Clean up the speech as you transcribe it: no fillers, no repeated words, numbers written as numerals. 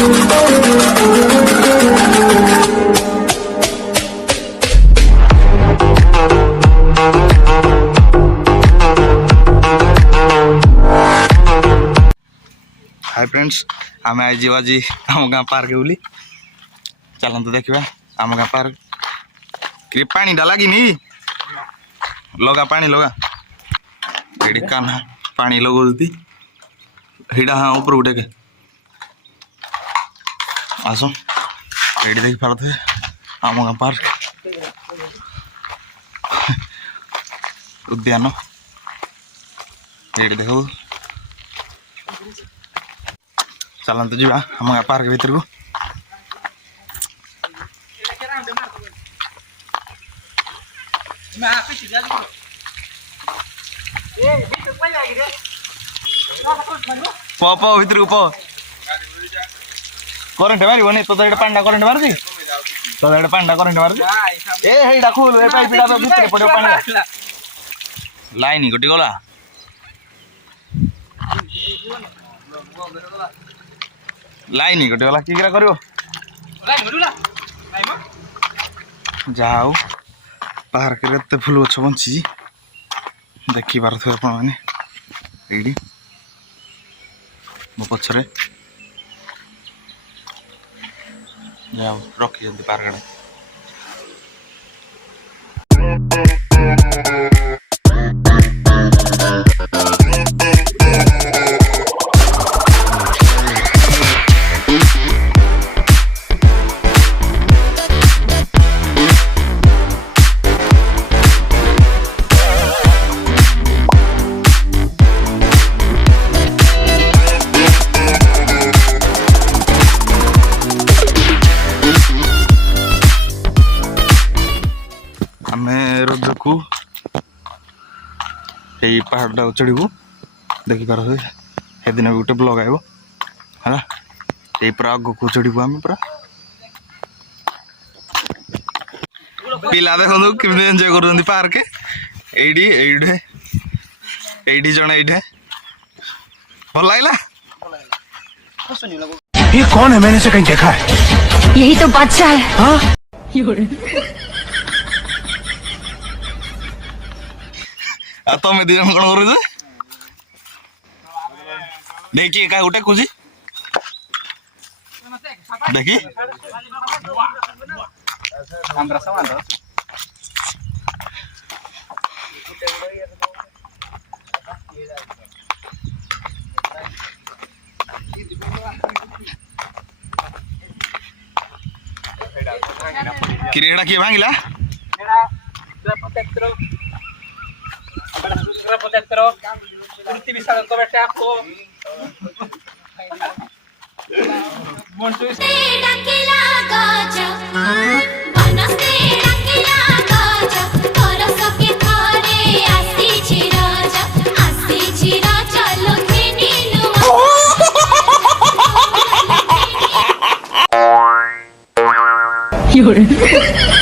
Hi friends आम आज आज आम गाँ पार्क बुली चलते देखा आम गाँ पार्क कि पानी टा लगी लगा पानी लगा ये कान्हा पानी लगौती हिड़ा हाँ ऊपर उठे के आसो ये देख पारे आम गाँ पार्क उद्यान ये देख चलते जी आम गाँ पार्क भीतर को पो भीतर को पो करेंट मार तो पांडा करेंट मार दी तो पांडा करेंट मार ए खोल ए पाइपटा भीतर पड़ो पांडा लाइन कटि गला लाइन कटिगला कि कर जाओ पार्क रे फुल गछ बंची देखी पारे आपने मो पछरे जाओ रखी पार्क रे रजकू यही पहाड़ चढ़ू देखी पार दिन गोटे ब्लॉग आए है यही पूरा आग को चढ़ू आम पूरा पिला देखो कि एंजॉय कर पार्क ये जन ये भल लगे ये कौन है मैंने इसे कहीं देखा है यही तो बादशाह है हाँ? तुम्हें दी जन कौन कर देखिए क्या गोटे खुशी देखी किरेड़ा किए भांगिला有人